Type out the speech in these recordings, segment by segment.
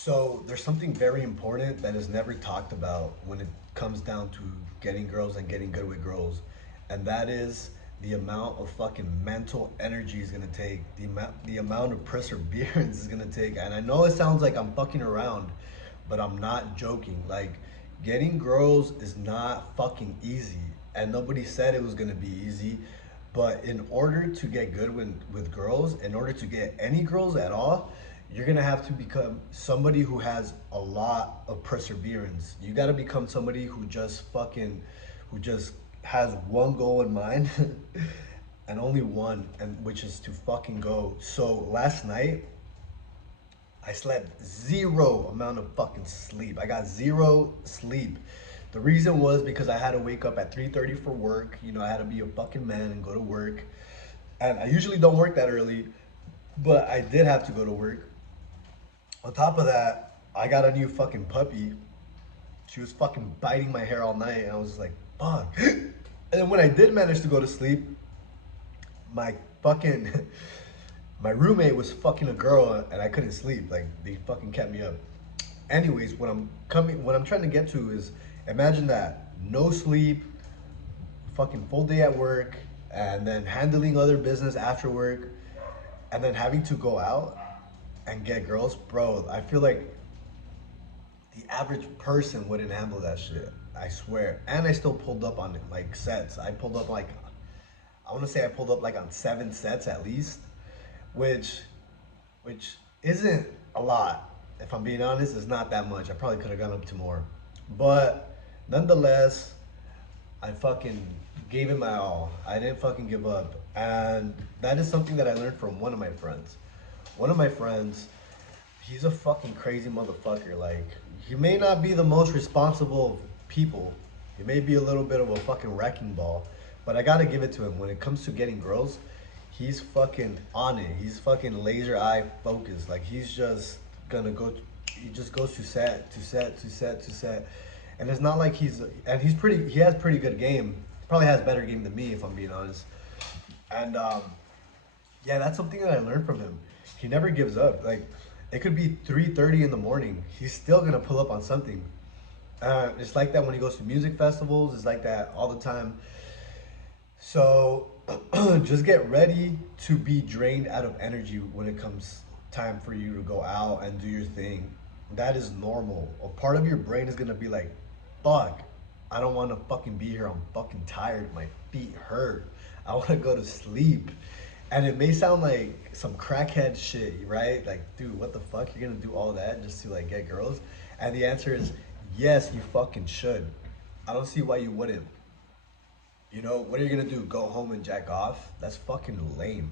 So there's something very important that is never talked about when it comes down to getting girls and getting good with girls, and that is the amount of fucking mental energy is gonna take, the amount of perseverance is gonna take. And I know it sounds like I'm fucking around, but I'm not joking. Like, getting girls is not fucking easy, and nobody said it was gonna be easy. But in order to get good with girls, in order to get any girls at all, you're gonna have to become somebody who has a lot of perseverance. You gotta become somebody who just has one goal in mind and only one, and which is to fucking go. So last night, I slept zero amount of fucking sleep. I got zero sleep. The reason was because I had to wake up at 3:30 for work. You know, I had to be a fucking man and go to work. And I usually don't work that early, but I did have to go to work. On top of that, I got a new fucking puppy. She was fucking biting my hair all night, and I was like, fuck. And then when I did manage to go to sleep, my fucking my roommate was fucking a girl, and I couldn't sleep. Like, they fucking kept me up. Anyways, what I'm trying to get to is, imagine that no sleep, fucking full day at work, and then handling other business after work, and then having to go out and get girls, bro. I feel like the average person wouldn't handle that shit. I swear. And I still pulled up on it, like, sets. I pulled up like, I want to say I pulled up like on 7 sets at least, which which isn't a lot. If I'm being honest, it's not that much. I probably could have gone up to more, but nonetheless, I fucking gave it my all. I didn't fucking give up, and that is something that I learned from one of my friends. One of my friends, he's a fucking crazy motherfucker. Like, he may not be the most responsible of people. He may be a little bit of a fucking wrecking ball, but I gotta give it to him. When it comes to getting girls, he's fucking on it. He's fucking laser eye focused. Like, he's just gonna go. He just goes to set to set to set to set, and it's not like he's pretty. He has pretty good game. Probably has better game than me, if I'm being honest. And yeah, that's something that I learned from him. He never gives up. Like, it could be 3:30 in the morning. He's still gonna pull up on something. It's like that when he goes to music festivals. It's like that all the time. So just get ready to be drained out of energy when it comes time for you to go out and do your thing. That is normal. A part of your brain is gonna be like, fuck, I don't wanna fucking be here. I'm fucking tired. My feet hurt. I wanna go to sleep. And it may sound like some crackhead shit, right? Like, dude, what the fuck? You're gonna do all that just to like get girls? And the answer is yes, you fucking should. I don't see why you wouldn't. You know, what are you gonna do? Go home and jack off? That's fucking lame.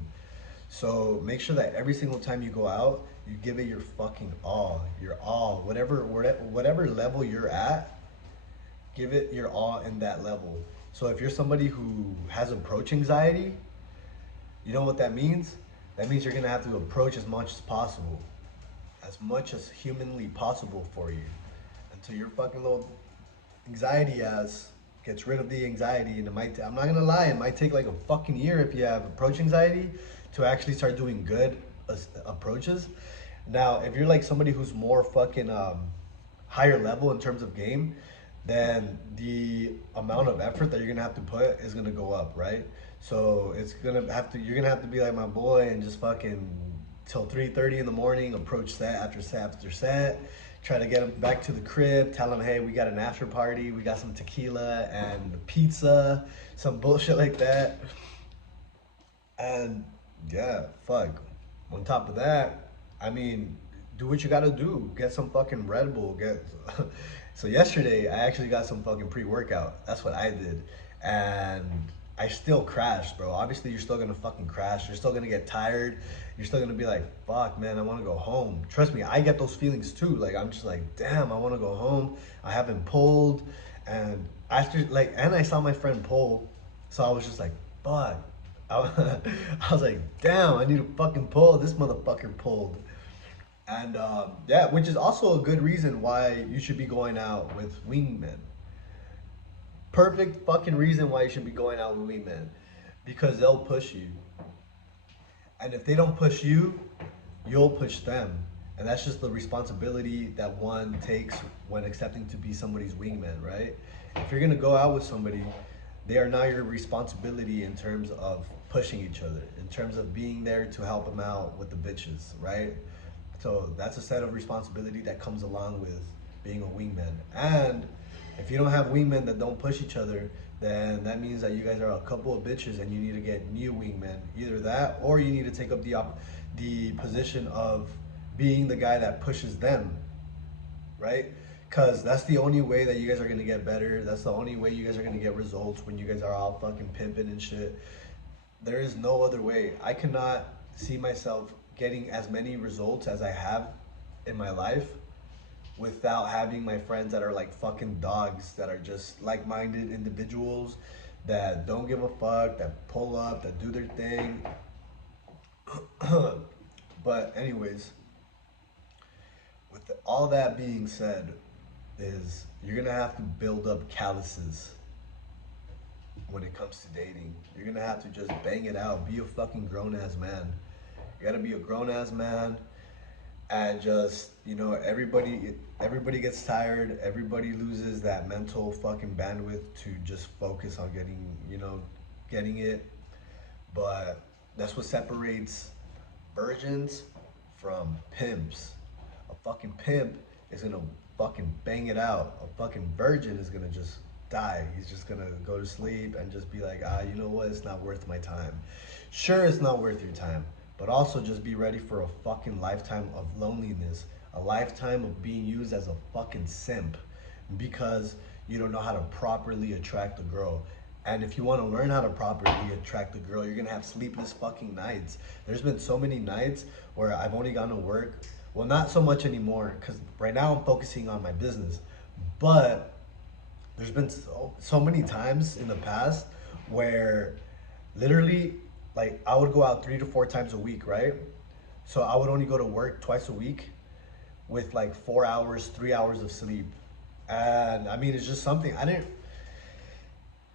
So make sure that every single time you go out, you give it your fucking all, whatever level you're at, give it your all in that level. So if you're somebody who has approach anxiety, you know what that means? That means you're gonna have to approach as much as much as humanly possible for you, until your fucking little anxiety ass gets rid of the anxiety. And I'm not gonna lie, it might take like a fucking year if you have approach anxiety to actually start doing good approaches. Now, if you're like somebody who's more fucking higher level in terms of game, then the amount of effort that you're gonna have to put is gonna go up, right? So you're gonna have to be like my boy and just fucking till 3:30 in the morning, approach set after set after set, try to get him back to the crib, tell him, hey, we got an after party, we got some tequila and pizza, some bullshit like that. And yeah, fuck. On top of that, I mean, do what you gotta do. Get some fucking Red Bull. So yesterday, I actually got some fucking pre-workout. That's what I did, and I still crashed, bro. Obviously, you're still gonna fucking crash. You're still gonna get tired. You're still gonna be like, fuck, man, I want to go home. Trust me, I get those feelings too. Like, I'm just like, damn, I want to go home. I haven't pulled, and and I saw my friend pull, so I was just like, fuck. I, I was like, damn, I need to fucking pull. This motherfucker pulled. And yeah, which is also a good reason why you should be going out with wingmen. Perfect fucking reason why you should be going out with wingmen. Because they'll push you. And if they don't push you, you'll push them. And that's just the responsibility that one takes when accepting to be somebody's wingman, right? If you're gonna go out with somebody, they are now your responsibility in terms of pushing each other, in terms of being there to help them out with the bitches, right? So that's a set of responsibility that comes along with being a wingman. And if you don't have wingmen that don't push each other, then that means that you guys are a couple of bitches and you need to get new wingmen. Either that, or you need to take up the position of being the guy that pushes them, right? Because that's the only way that you guys are gonna get better. That's the only way you guys are gonna get results when you guys are all fucking pimping and shit. There is no other way. I cannot see myself getting as many results as I have in my life without having my friends that are like fucking dogs, that are just like-minded individuals that don't give a fuck, that pull up, that do their thing. But anyways, with all that being said, is you're gonna have to build up calluses when it comes to dating. You're gonna have to just bang it out. Be a fucking grown ass man. You gotta be a grown ass man, and just, everybody gets tired. Everybody loses that mental fucking bandwidth to just focus on getting it. But that's what separates virgins from pimps. A fucking pimp is gonna fucking bang it out. A fucking virgin is gonna just die. He's just gonna go to sleep and just be like, you know what? It's not worth my time. Sure, it's not worth your time, but also just be ready for a fucking lifetime of loneliness, a lifetime of being used as a fucking simp because you don't know how to properly attract a girl. And if you want to learn how to properly attract a girl, you're gonna have sleepless fucking nights. There's been so many nights where I've only gone to work. Well, not so much anymore, because right now I'm focusing on my business. But there's been so many times in the past where literally, like, I would go out 3 to 4 times a week, right? So I would only go to work twice a week with like 4 hours, 3 hours of sleep. And I mean, it's just something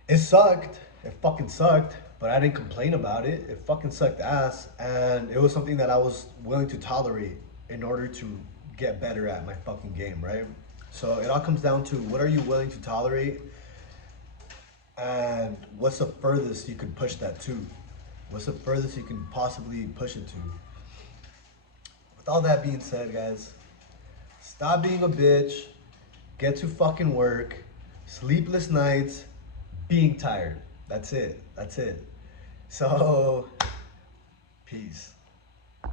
it sucked. It fucking sucked, but I didn't complain about it. It fucking sucked ass. And it was something that I was willing to tolerate in order to get better at my fucking game, right? So it all comes down to, what are you willing to tolerate, and what's the furthest you can push that to? What's the furthest you can possibly push it to? With all that being said, guys, stop being a bitch, get to fucking work, sleepless nights, being tired. That's it. So, peace.